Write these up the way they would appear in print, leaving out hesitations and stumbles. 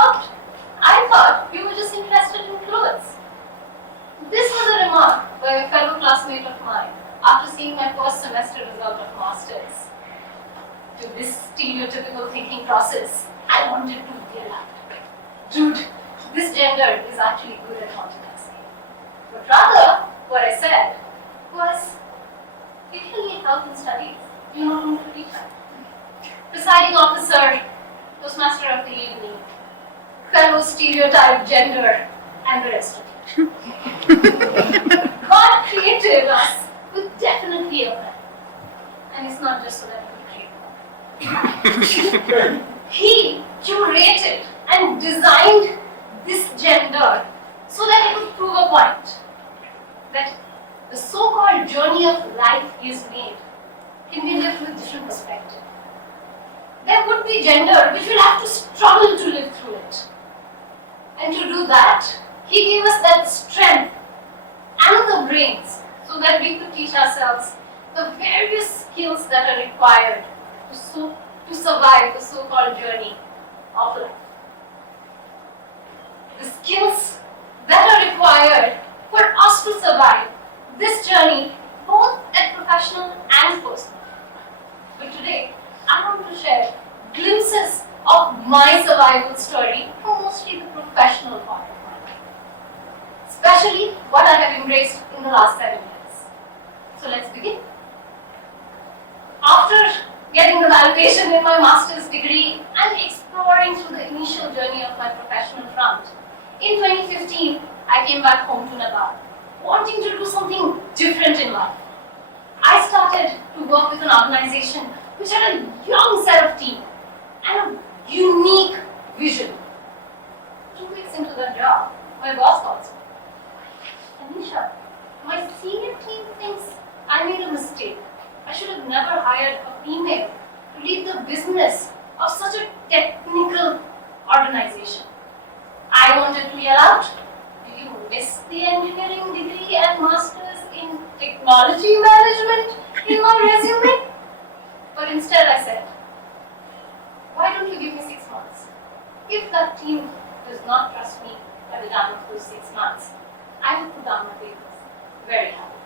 I thought you were just interested in clothes. This was a remark by a fellow classmate of mine after seeing my first semester result of masters. To this stereotypical thinking process, I wanted to yell out, dude, this gender is actually good at multitasking. But rather, what I said was, if you need help in studies, you're not going to reach out. Presiding officer, Toastmaster of the evening, fellow stereotype, gender, and the rest of it. God created us with definitely a plan. And it's not just so that we create one. He curated and designed this gender so that it would prove a point that the so-called journey of life is made can be lived with different perspective. There would be gender which will have to struggle to live through it. And to do that, he gave us that strength and the brains so that we could teach ourselves the various skills that are required to survive the so-called journey of life. The skills that are required for us to survive this journey, both at professional and personal. But today, I want to share glimpses of my survival story from mostly the professional part of my life. Especially what I have embraced in the last 7 years. So let's begin. After getting the validation in my master's degree and exploring through the initial journey of my professional front, in 2015, I came back home to Nepal, wanting to do something different in life. I started to work with an organization which had a young set of team and a unique vision. 2 weeks into the job, my boss calls me. Anisha, my senior team thinks I made a mistake. I should have never hired a female to lead the business of such a technical organization. I wanted to yell out, do you miss the engineering degree and master's in technology management in my resume? But instead I said, why don't you give me 6 months? If that team does not trust me at the time of those 6 months, I will put down my papers. Very happy.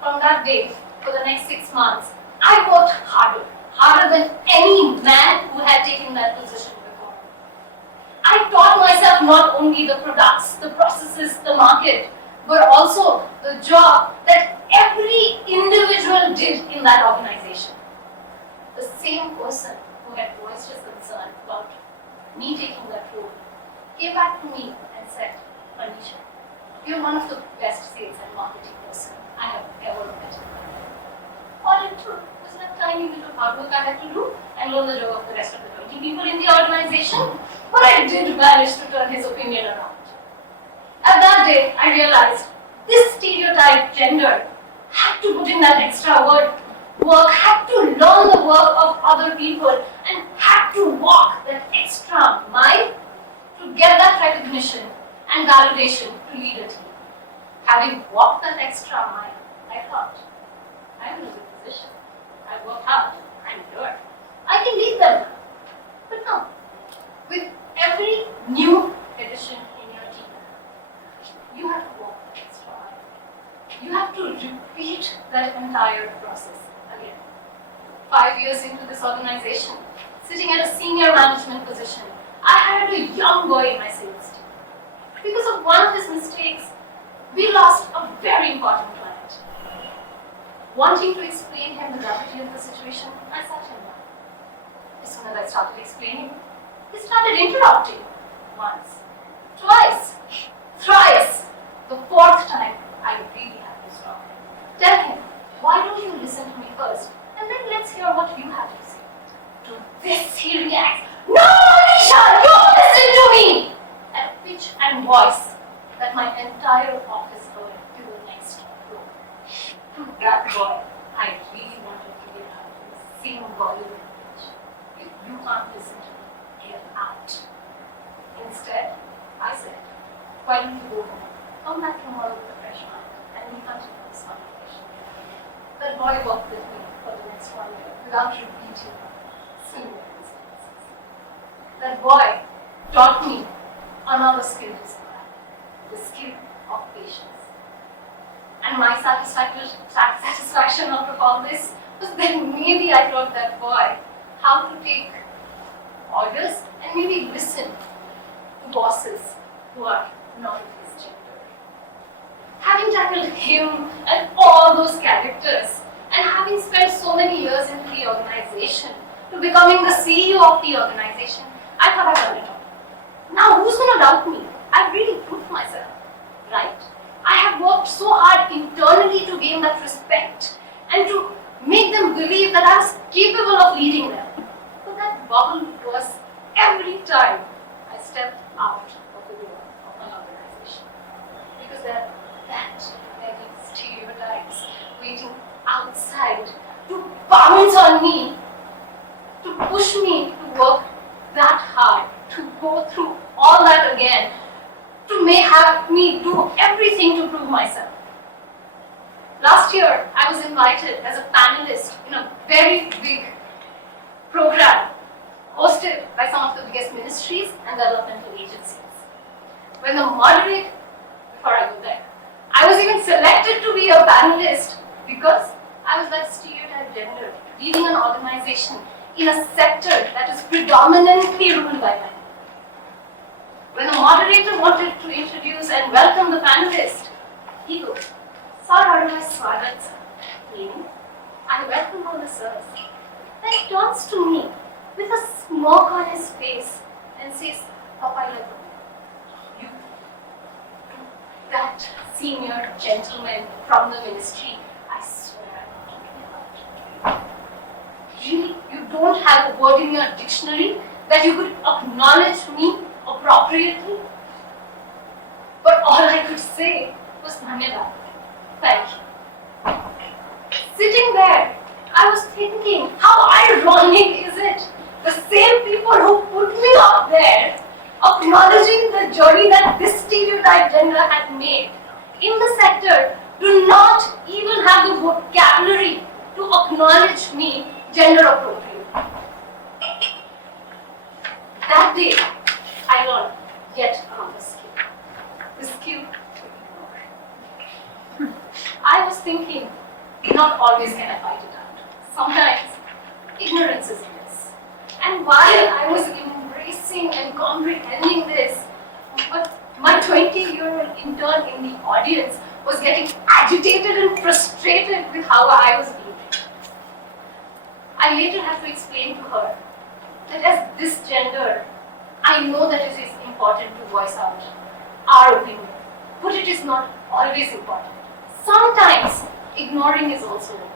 From that day, for the next 6 months, I worked harder than any man who had taken that position before. I taught myself not only the products, the processes, the market, but also the job that every individual did in that organization. The same person who had voiced his concern about me taking that role came back to me and said, Anisha, you're one of the best sales and marketing person I have ever met. All it took was that tiny bit of hard work I had to do and learn the job of the rest of the 20 people in the organization, but I did manage to turn his opinion around. At that day, I realized this stereotype gender had to put in that extra work, had to learn the work of other people, and had to walk that extra mile to get that recognition and validation to lead a team. Having walked that extra mile, I thought, I'm in a good position. I work hard, I'm here. I can lead them. But no, with every new addition in your team, you have to walk that extra mile. You have to repeat that entire process again. 5 years into this organization, sitting at a senior management position, I hired a young boy in my sales team. Because of one of his mistakes, we lost a very important client. Wanting to explain him the gravity of the situation, I sat him down. As soon as I started explaining, he started interrupting. Once, twice, thrice. The 4th time, I really had to stop him. Tell him, why don't you listen to me first, and then let's hear what you have to say. To this he reacts, no, Anisha, you listen to me! At a pitch and voice that my entire office heard to the next row. To that boy, I really wanted to get out in the same volume and pitch. If you can't listen to me, get out. Instead, I said, why don't you go home? Come back tomorrow with a fresh mind, and we continue this conversation. That boy worked with me for the next 1 year without repeating similar instances. That boy taught me another skill to survive, the skill of patience. And my satisfaction after all this was that maybe I taught that boy how to take orders and maybe listen to bosses who are not of his gender. Having tackled him and all those characters, and having spent so many years in the organization to becoming the CEO of the organization, I thought I'd done it all. Now who's going to doubt me? I've really proved myself, right? I have worked so hard internally to gain that respect and to make them believe that I was capable of leading them. But that bubble burst every time I stepped out of the door of an organization. Because there are that many stereotypes waiting outside to bounce on me, to push me to work that hard, to go through all that again, to have me do everything to prove myself. Last year, I was invited as a panelist in a very big program hosted by some of the biggest ministries and developmental agencies. When the moderator, before I go there, I was even selected to be a panelist because I was that stereotype gender, leading an organization in a sector that is predominantly ruled by men. When the moderator wanted to introduce and welcome the panelist, he goes, "Sir, swagat sir," meaning, "I welcome all the sirs." Then he turns to me with a smirk on his face and says, "Papai, you, that senior gentleman from the ministry, I swear I'm not talking about you. Really, you don't have a word in your dictionary that you could acknowledge me appropriately?" But all I could say was "Dhanyavad, thank you." Sitting there, I was thinking, how ironic is it? The same people who put me up there, acknowledging the journey that this stereotype gender had made in the sector, do not even have the vocabulary to acknowledge me gender appropriate. That day, I learned yet another skill. The skill to ignore. I was thinking, not always can I fight it out. Sometimes, ignorance is bliss. And while I was embracing and comprehending this, my 20-year-old intern in the audience was getting agitated and frustrated with how I was being treated. I later had to explain to her that as this gender, I know that it is important to voice out our opinion, but it is not always important. Sometimes ignoring is also okay.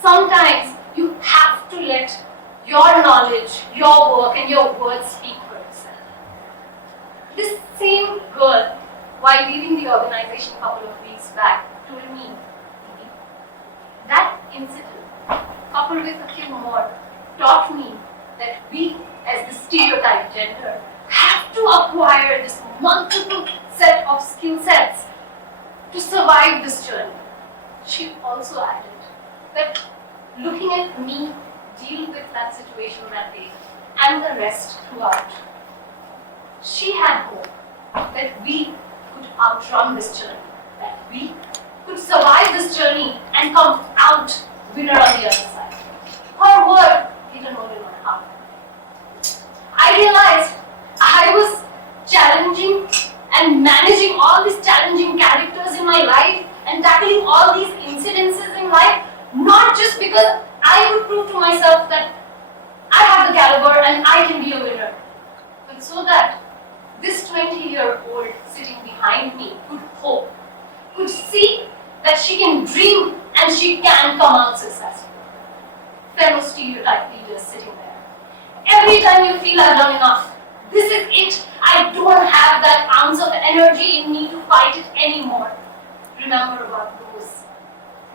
Sometimes you have to let your knowledge, your work, and your words speak for itself. This same girl, while leaving the organization a couple of weeks back, told me that incident, coupled with a few more, taught me that we, as the stereotype gender, have to acquire this multiple set of skill sets to survive this journey. She also added that looking at me deal with that situation that day and the rest throughout, she had hope that we could outrun this journey, that we could survive this journey and come out winner on the other side. Her word hit a note in my heart. I realized I was challenging and managing all these challenging characters in my life and tackling all these incidences in life, not just because I would prove to myself that I have the caliber and I can be a winner, but so that this 20-year-old sitting behind me could hope, could see that she can dream and she can come out successful. Fellow stereotype leaders sitting there. Every time you feel I've done enough, this is it, I don't have that ounce of energy in me to fight it anymore. Remember about those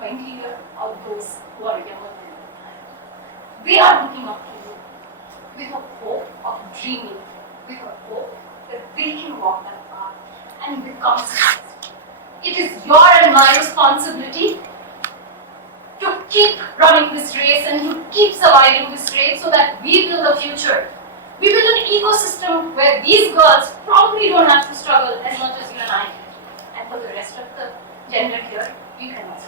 20-year-old, those who are younger than you. They are looking up to you with a hope of dreaming, with a hope that they can walk that path and become successful. It is your and my responsibility to keep running this race and to keep surviving this race so that we build a future We build an ecosystem where these girls probably don't have to struggle as much as you and I did. And for the rest of the gender here, you can also.